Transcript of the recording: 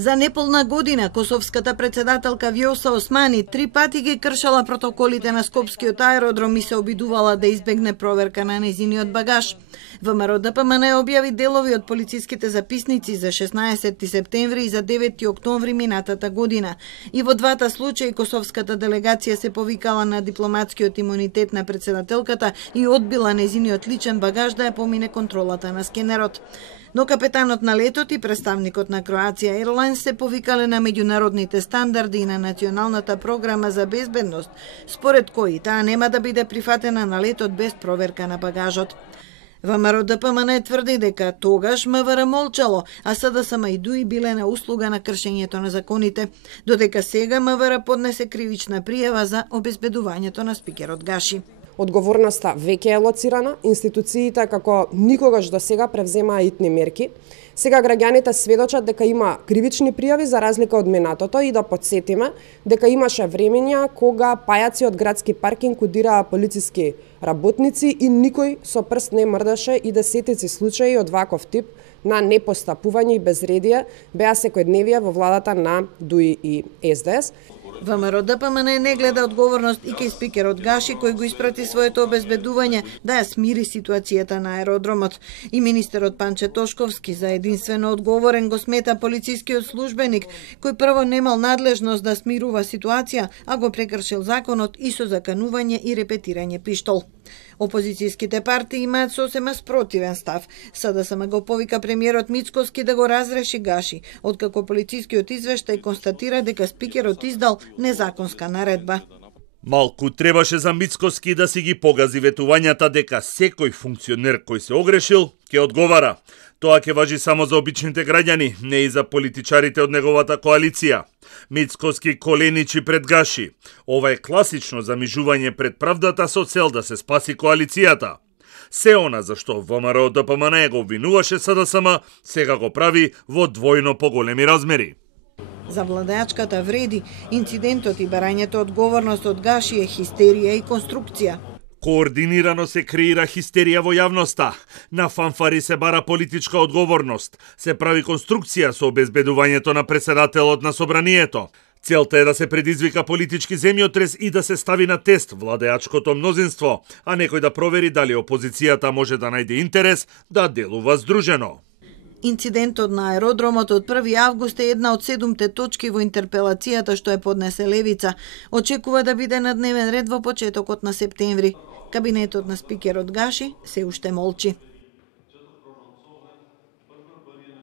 За неполна година, косовската председателка Вјоса Османи 3 пати ги кршала протоколите на Скопскиот аеродром и се обидувала да избегне проверка на нејзиниот багаж. ВМРО ДПМН објави делови од полициските записници за 16 септември и за 9 октомври минатата година. И во двата случаи косовската делегација се повикала на дипломатскиот имунитет на председателката и одбила нејзиниот личен багаж да ја помине контролата на скенерот. Но капетанот на летот и представникот на Croatia Airlines се повикале на меѓународните стандарди и на националната програма за безбедност, според кои таа нема да биде прифатена на летот без проверка на багажот. ВМРО ДПМН тврди дека тогаш МВР молчало, а СДСМ и ДУИ биле на услуга на кршењето на законите, додека сега МВР поднесе кривична пријава за обезбедувањето на спикерот Гаши. Одговорноста веќе е лоцирана, институциите како никогаш до сега превземаа итни мерки. Сега граѓаните сведочат дека има кривични пријави за разлика од минатото и да подсетиме дека имаше времења кога пајаци од градски паркинг удираа полициски работници и никој со прст не мрдаше и десетици случаи од ваков тип на непостапување и безредие беа секојдневие во владата на ДУИ и СДС. ВМРО ДПМН не гледа одговорност и кај спикерот Гаши, кој го испрати своето обезбедување да ја смири ситуацијата на аеродромот. И министерот Панче Тошковски за единствено одговорен го смета полицискиот службеник, кој прво немал надлежност да смирува ситуација, а го прекршил законот и со заканување и репетирање пиштол. Опозицијските партии имаат сосема спротивен став. СДСМ го повика премиерот Мицкоски да го разреши Гаши, откако полицискиот извештај констатира дека спикерот издал незаконска наредба. Малку требаше за Мицкоски да си ги погази ветувањата дека секој функционер кој се огрешил ќе одговара. Тоа ќе важи само за обичните граѓани, не и за политичарите од неговата коалиција. Мицкоски коленичи пред Гаши. Ова е класично замижување пред правдата со цел да се спаси коалицијата. Се она за што ВМРО ДПМН го обвинуваше СДСМ, сега го прави во двојно поголеми размери. За владеачката вреди, инцидентот и барањето одговорност од Гаши е хистерија и конструкција. Координирано се креира хистерија во јавноста. На фанфари се бара политичка одговорност. Се прави конструкција со обезбедувањето на председателот на собранието. Целта е да се предизвика политички земјотрес и да се стави на тест владеачкото мнозинство, а некој да провери дали опозицијата може да најде интерес да делува здружено. Инцидентот на аеродромот од 1 август е една од 7 точки во интерпелацијата што е поднесе Левица. Очекува да биде на дневен ред во почетокот на септември. Кабинетот на спикерот Гаши се уште молчи.